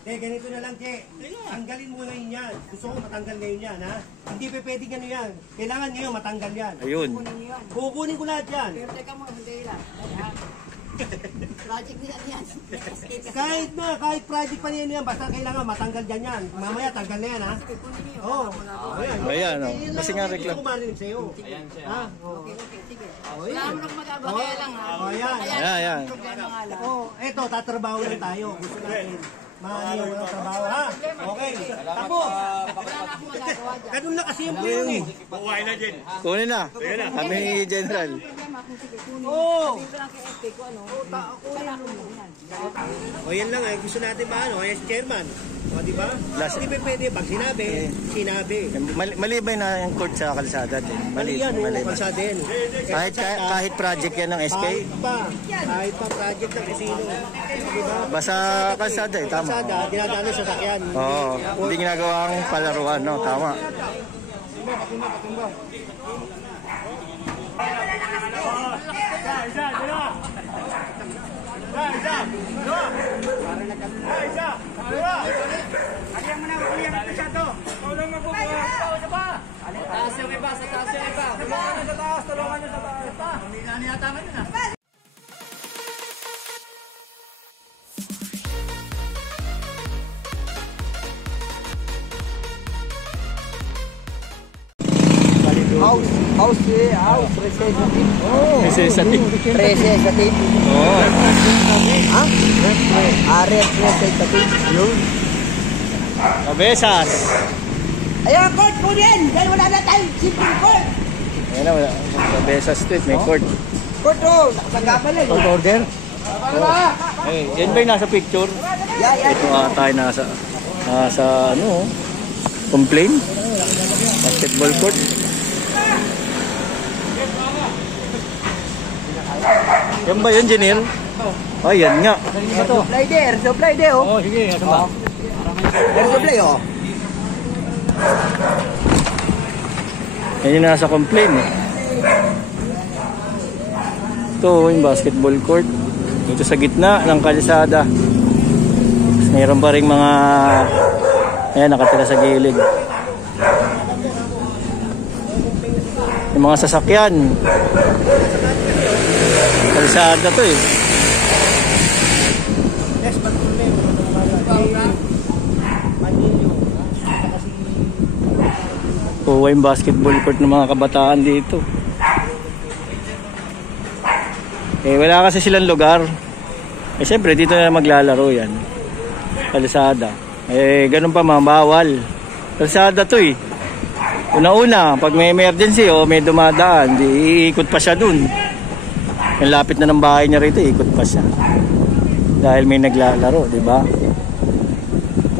Ganito na lang, Che. Tanggalin mo ngayon yan. Gusto ko matanggal ngayon yan, ha? Hindi pa pwede gano'n yan. Kailangan ngayon matanggal yan. Ayun. Kukunin ko lahat yan. Pero teka mo, hindi lang. Project niya yan. Kahit project pa niya yan, basta kailangan matanggal dyan yan. Mamaya tanggal na yan, ha? Oo. Ayan, oh. Kasi nga Hindi ko marinig sa'yo. Ayan siya. Okay, sige. Wala mo nang mag-abang, kaya lang ha. Ayan. Ayan. Problema nga lang. Eto, tatrabaho lang tayo. Gusto natin. Maano yung trabaho, ha? Okay. Takbo. Wala na akong magagawa dyan. Ganun na kasi yung plan, eh. Buhay na din. Kunin na. Kami General. Ang problema kung sige, kunin. Oo. Sabihin ko lang kay FK ko, ano. Wala akong yan. O yan lang, gusto natin ba, ano? Yes, chairman. O, di ba? Last- Hindi pa pwede. Pag sinabi, sinabi. Mali ba na yung court sa kalsada din? Mali yan, Mali ba? kalsada yan. Kahit project yan ng SK? Kahit pa project ng kusino. Di ba? Basta kalsada eh, tama. Kalsada, dinadaan sa sakyan. Oo, hindi ginagawang palaruan, no? Tama. Taas yung iba, sa taas yung iba. Tulungan nyo sa taas, tulungan nyo sa taas. Hindi na niyatangan yun, ha? House, representative. Representative. Oo. Ha? Representative. Yun. Kabesas. Ayan, court, kunin! Dahil wala na tayong simple court. Ayan na, Kabesas Street, may court. Court, oh, nakasagabal lang. Court order. Eh, yan ba yung nasa picture? Yeah. Ito tayo nasa ano, complaint. Basketball court. Yan ba yun, Engineer? Oh, yan nga. Supply there, oh. Oh, sige, asa ba? Supply, oh. Yan yung nasa complaint eh. Ito yung basketball court. Dito sa gitna ng kalsada. Mayroon pa rin mga ayan, nakatira sa gilid. Yung mga sasakyan. Kalsada to eh. Kuha yung basketball court ng mga kabataan dito. Eh wala kasi silang lugar. Eh siyempre dito na maglalaro yan. Kalsada. Eh ganun pa bawal. Kalsada to eh. Una-una pag may emergency o may dumadaan, di iikot pa siya dun. Yung lapit na ng bahay niya rito, ikot pa siya. Dahil may naglalaro, di ba?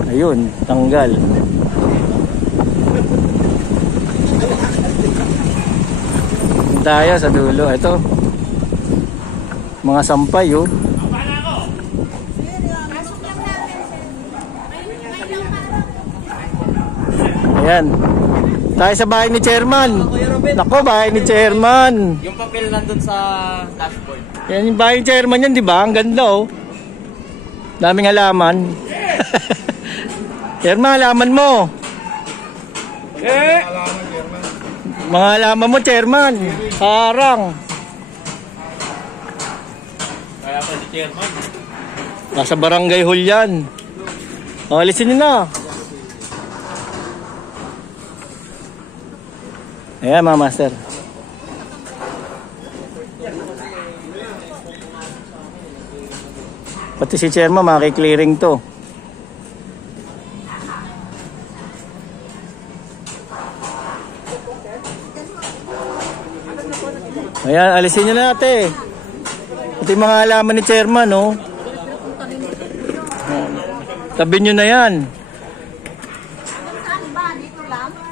Ayun, tanggal. Tayo sa dulo. Ito. Mga sampay, oh. Ayan. Tayo sa bahay ni Chairman. Nako, bahay ni Chairman. Yung papel nandun sa dashboard. Yan yung bahay ni Chairman yan, di ba? Ang ganda, oh. Daming halaman. Chairman, halaman mo. Mga halaman mo, Chairman. Harang. Kaya pa si chairman. Nasa barangay hall yan. O, alisin nyo na. Ayan mga master. Pati si chairman makiklearing to. Ayan, alisin nyo na ate. Ito yung mga halaman ni chairman, no? Tabi nyo na yan.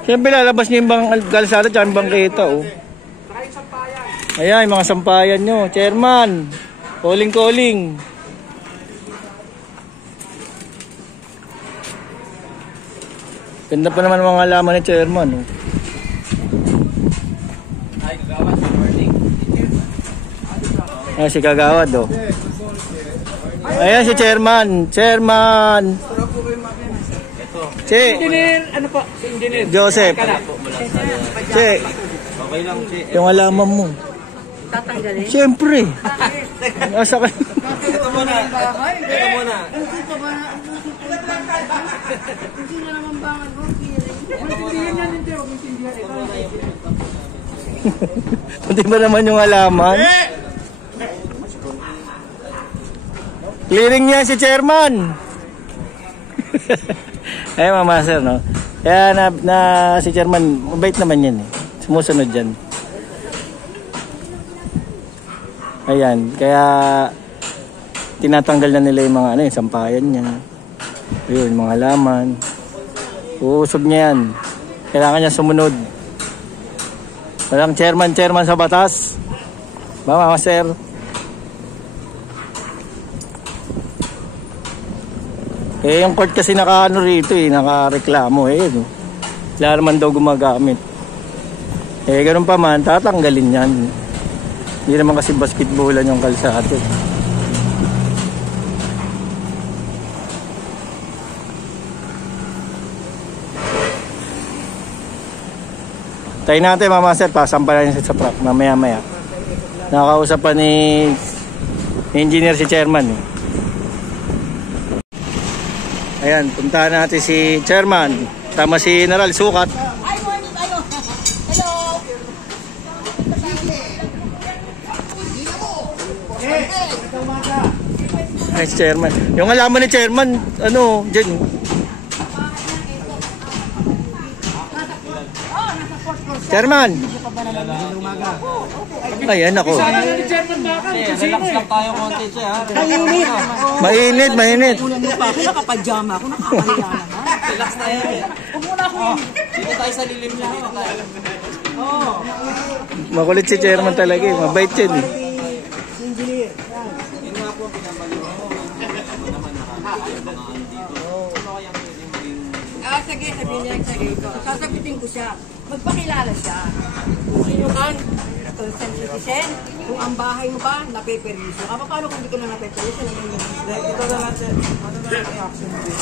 Siyempre lalabas niyo yung kalsada at yung bangketa, oh. Ayan, yung mga sampayan nyo. Chairman, calling. Ganda pa naman mga halaman ni chairman, oh. Ay, gagawin sa morning. Ayan si Kagawad, oh. Ayan si Chairman. Chairman. Che. Engineer, ano po? Si Engineer. Joseph. Che. Okay lang, Che. Yung alaman mo. Tatanggalin? Siyempre. Asa ka? Ito muna. Ito muna. Hindi na naman bangan mo. Hindi ba naman yung alaman? Clearing niya si Chairman. Ay, Mama Sir, no? Kaya na si Chairman, mabait naman yan eh. Sumusunod dyan. Ayan, kaya tinatanggal na nila yung mga ano, yung sampayan niya. Ayun, mga halaman. Uusog niya yan. Kailangan niya sumunod. Walang chairman sa batas. Ba, Mama Sir? Eh, yung court kasi naka-ano rito eh, naka-reklamo eh. No? Wala naman daw gumagamit. Eh, ganun pa man, tatanggalin yan. Hindi naman kasi basketballan yung kalsada. Tayo natin, Mama Sir, pasampalan niya sa truck mamaya-maya. Nakakausap pa ni engineer si Chairman. Eh. Ayan, puntahan natin si Chairman. Tama si General Sukat. Ay, morning tayo. Hello. Ay, si Chairman. Yung alaman ni Chairman, ano, dyan. Chairman! Ayan ako. Relax lang tayo konti, Che, ha? Mainit, mainit. Ako nakapajama. Ako nakakahiya naman. Relax tayo, eh. Huwag muna ako Dito tayo sa lilim lang. Dito tayo. Makulit si Chairman talaga eh. Mabait yan eh. Engineer. Yun nga po ang pinabalik ko. Naman nakakaya mga ano dito. Ano kayang pwede maging... Sige, sabihin niya ko. Sasagutin ko siya. Magpakilala siya. Kung sino ka, concerned citizen, kung ang bahay mo ba, napepermiso. Paano kung hindi ka na napepermiso? Ito na lang, Che. Ano na lang yung action dito?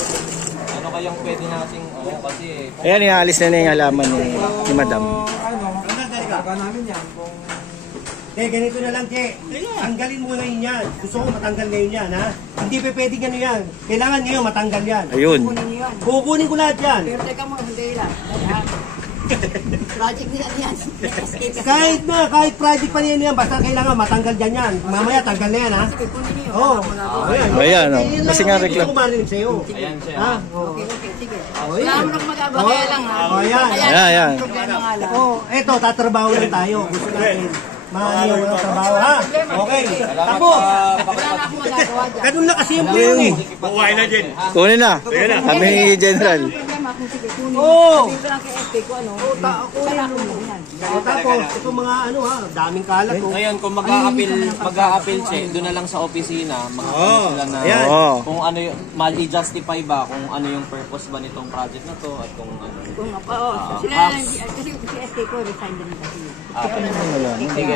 Ano kayang pwede nating... Oo, kasi... Ayan, iaalis na yung alaman ni Madam. Baka namin yan kung... Ganito na lang, Che. Tanggalin mo ngayon yan. Gusto ko matanggal ngayon yan, ha? Hindi pa pwedeng ano yan. Kailangan ngayon matanggal yan. Ayun. Kunin niyo yan. Kukunin ko lahat yan. Pero teka mo, hindi lang. Project nila yan. Escape kasi. Kahit project pa niyan yan, basta kailangan matanggal dyan yan. Mamaya tanggal na yan, ha? Sige, kunin niyo. Oo. Ayan. Ayan, oh. Yun lang Kasi ang nga hindi reklam. ko marinig sa'yo. Ayan, Che. Ha? Okay, sige. Wala mo nang magagawa, kaya lang ha. Ayan. Ayan. Problema nga lang. Eto, tatrabaho lang tayo. Gusto natin. Maano yung trabaho, ha? Okay. Tapos. Wala na akong magagawa dyan. Ganun lang kasi yung buhay eh. Kunin na. Kami ni General. Wala problema kung sige, kunin. Oo. Sabihin ko lang kay FK ko, ano. Wala akong yan. Tapos, ito mga ano ha, daming kalat. Oh. Ngayon, kung mag-a-appeal, Che, doon na lang sa opisina, mag-appeal sila na Ayan. Oo. kung ano yung, mali-justify ba kung ano yung purpose ba nitong project na to at kung ano. Kung sila na lang, kasi si FK ko, resign din kasi.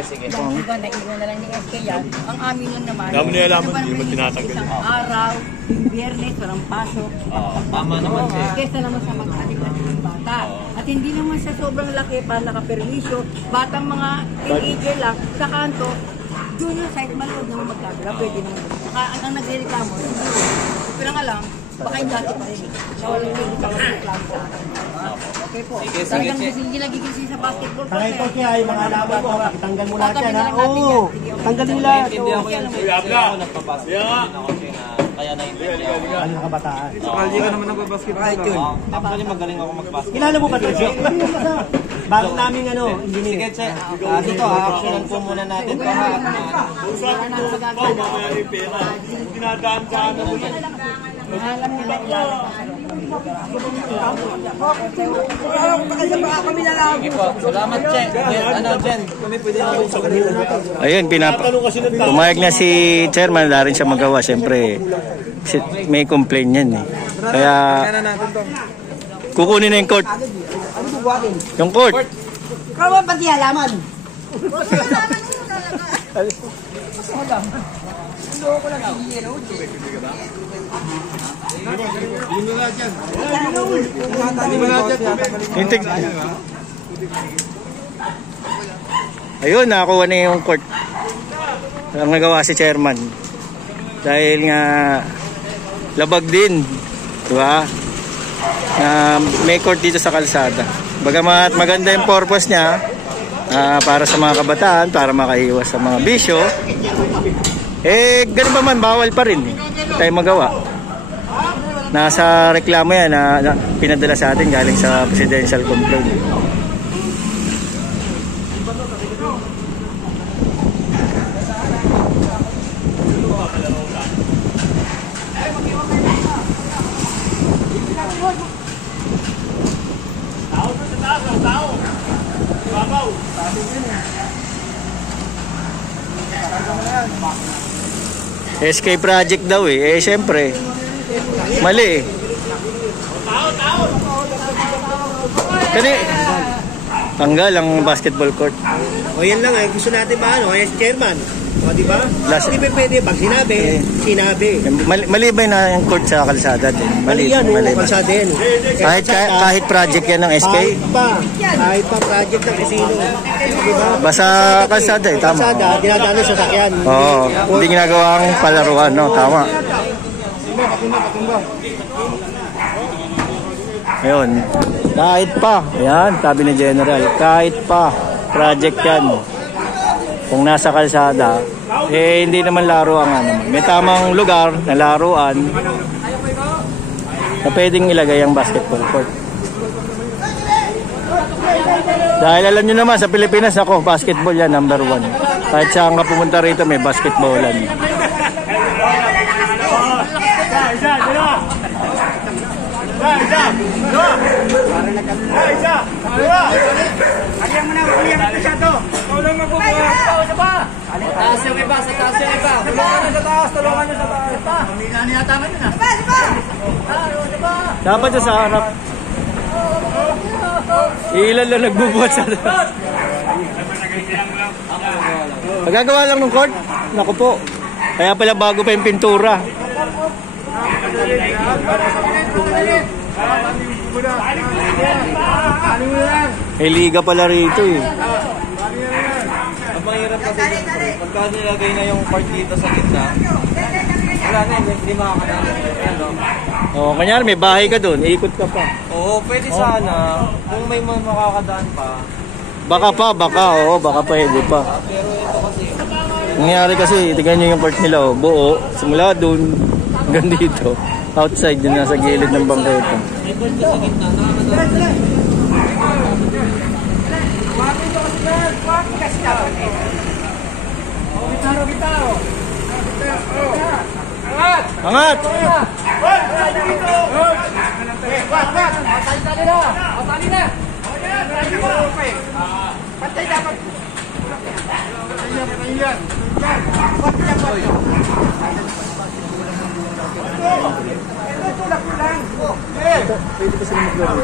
Sige. Naiwan na lang ni FK yan. Ang amin lang naman. Dami nila alaman, hindi mo tinatanggal. Isang araw, yung biyernes, walang pasok. Tama naman, Che. Kesa naman sa mag-adik-adik ng bata. At hindi naman sa sobrang laki para nakapermisyo. Batang mga teenager lang sa kanto. Junior site, malood naman magkagala. Pwede naman. Saka ang nagre-reklamo, pero nga lang, baka yung dati pa rin. Nawala yung reklamo sa akin. Okay po. Sige, Talagang Che. hindi nagigising sa basketball. Saka ito kaya yung mga alaman mo, itanggal mo lahat yan ha. Tatanggalin na natin Oo, yan. tanggalin lahat. Hindi ako yan, Che. Kasi ako nagpapasok din ako, Che, na kaya naiintindihan ako. Ano kabataan? Hindi ka naman nagbabasketball. Actually, magaling ako mag-basketball. Kilala mo ba ito, Che? Bago namin ano, Sige, engineer. Che. Dito, actionan po muna natin to, ha. Alam nila ilalagay. Sige po. Salamat, Che. Jen, kami pwede na sa kanila. Ayun, pumayag na si Chairman, wala rin siya magawa. Siyempre, may complaint yan eh. Kaya, kukunin na yung court. Yung court. Ikaw ba pati alaman? Ayun, nakakuha na yung court. Ang nagawa si chairman. Dahil nga labag din, di ba? May court dito sa kalsada. Bagamat maganda yung purpose niya, para sa mga kabataan, para makaiwas sa mga bisyo. Ganun ba man, bawal pa rin. Hindi tayo magawa. Nasa reklamo yan na pinadala sa atin galing sa presidential complaint. SK project daw syempre mali tanggal ang basketball court. O yan lang gusto natin ba chairman? O di ba? Hindi pa pwede pag sinabi. Mali ba na yung court sa kalsada din? Mali yan, kalsada yan. Kahit project yan ng SK? Kahit pa project ng casino. Diba? Basta kalsada tama. Kalsada, dinadali sa sakyan. Oo, hindi ginagawang palaruan, no? Tama. Ayun, kahit pa, yan, sabi ni General, kahit pa project yan. Kung nasa kalsada, hindi naman laruan may tamang lugar na laruan na pwedeng ilagay ang basketball court. Dahil alam nyo naman, sa Pilipinas basketball yan, number 1. Kahit saan ka pumunta rito, may basketballan. Taas yung iba, sa taas yung iba. Tulungan nyo sa taas. Niyata man yun Dapat sa harap. Ilan lang nagbubuhat sa taas. Magagawa lang ng court? Naku po. Kaya pala bago pa yung pintura. May liga pala rito Ang mahirap kasi pagka nilagay na yung court dito sa gitna, wala na, hindi makakadaan. Kanyari may bahay ka doon, ikot ka pa. Oo, pwede sana. Kung may makakadaan pa. Baka pwede pa. Pero ito kasi, Nangyari kasi, tignan nyo yung court nila, buo. Simula doon, hanggang dito. Outside, din nasa gilid ng bangketa. may court sa gitna, nakakadaan. Angat! Pwede pa sila maglaro.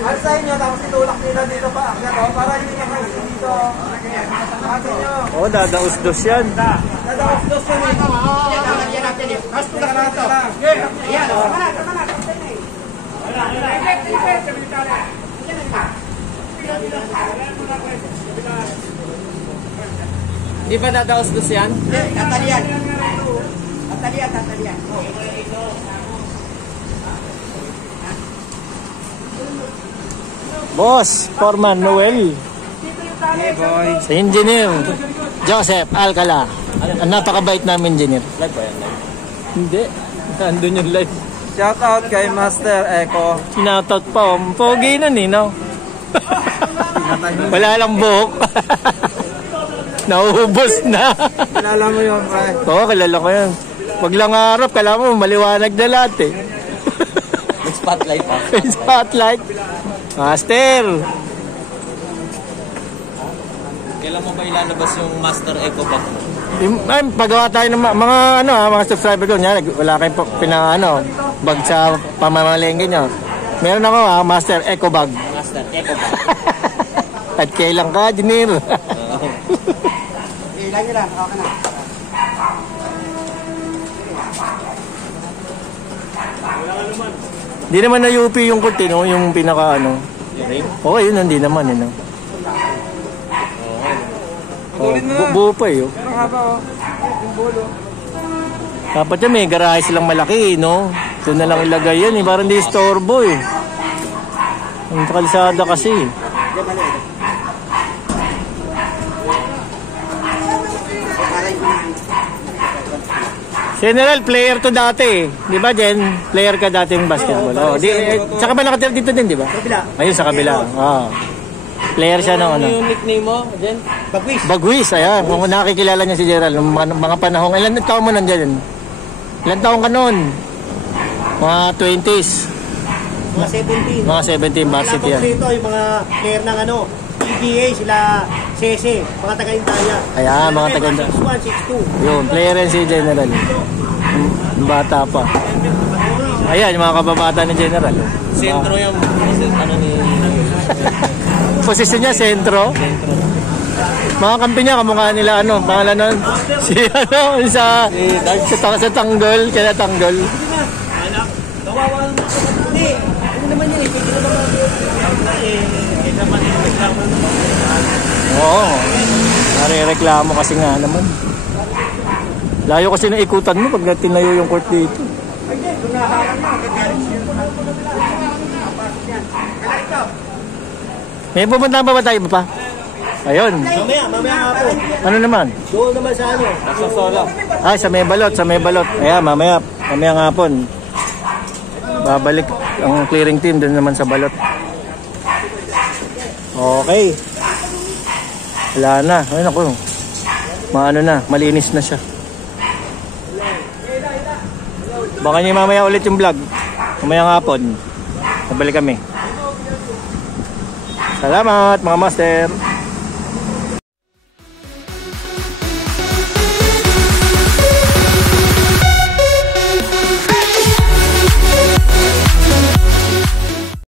Alsahin nyo, tapos itulak nila dito pa. Para hindi na kayo dito. Alsahin nyo. Dadaos-dos yan. Dadaos-dos yan eh. Mas tulak na ito. Yan, sama na. Di ba dadaos-dos yan? Tatalian. Boss, Foreman Noel. Hey boy. Sa engineer, Joseph Alcala. Ang napakabait namin engineer. Live ba yan? Hindi. Nandun yung live. Shout out kay Master Echo. Sinoutout pa. Pogi nun no? Wala lang buhok. Nauubos na. Kilala mo yun, pre? Oo, kilala ko yun. Wag lang harap, kala mo maliwanag na lahat May spotlight pa. May spotlight. Master. Kailan mo ba ilalabas yung Master Echo bag mo? Pagawa tayo ng mga subscriber ko. Wala kayong bag sa pamamalengke nyo. Meron ako Master Echo bag. Master Echo bag. At kailan ka, Dinir? Ilan nyo lang, okay na. Hindi naman na UP yung kurte, no? Yung pinaka ano. Oo, yun, hindi naman, yun. Oh, buo pa eh. Oh. Pero haba oh. Yung bolo. Dapat yan, may garahe silang malaki, no? Doon na lang ilagay yan, eh. Parang di istorbo, eh. Ang kalsada kasi. General, player to dati, di ba Jen? Player ka dati yung basketball. Oh, saka ba nakatira dito din, di ba? Kabila. Ayun, sa kabila. Ah. Player siya ng ano. Ano yung nickname mo, Jen? Bagwis. Bagwis, ayan. Kung nakikilala niya si Gerald, mga panahon. Ilan taon mo nandiyan? Ilan taon ka noon? Mga 20s. Mga 17. Mga 17 varsity yan. Dito yung mga player ng ano, PBA, sila Sese, mga taga-Intaya. Ayan, mga taga-Intaya. 6'1", 6'2". Yun, player yan si General. Yung bata pa. Ayan, yung mga kababata ni General. Sentro yung ano ni... Posisyon niya, sentro. Mga kampi niya, kamukha nila, ano, pangalan nun? Si, ano, sa Tanggol, kaya Tanggol. Hindi, ano naman yan eh, pwede naman Oo, nare-reklamo kasi nga naman. Layo kasi ng ikutan mo pag tinayo yung court dito. May pupunta ba tayo pa? Ayun. Mamaya nga po. Ano naman? Doon naman sa ano. Sa sola. Ay, sa may balot. Ayan, mamaya nga hapon. Babalik ang clearing team doon naman sa balot. Okay. Wala na. Ayun ako. Maano na, malinis na siya. Baka niyo mamaya ulit yung vlog. Mamaya nga hapon. Babalik kami. Salamat mga master.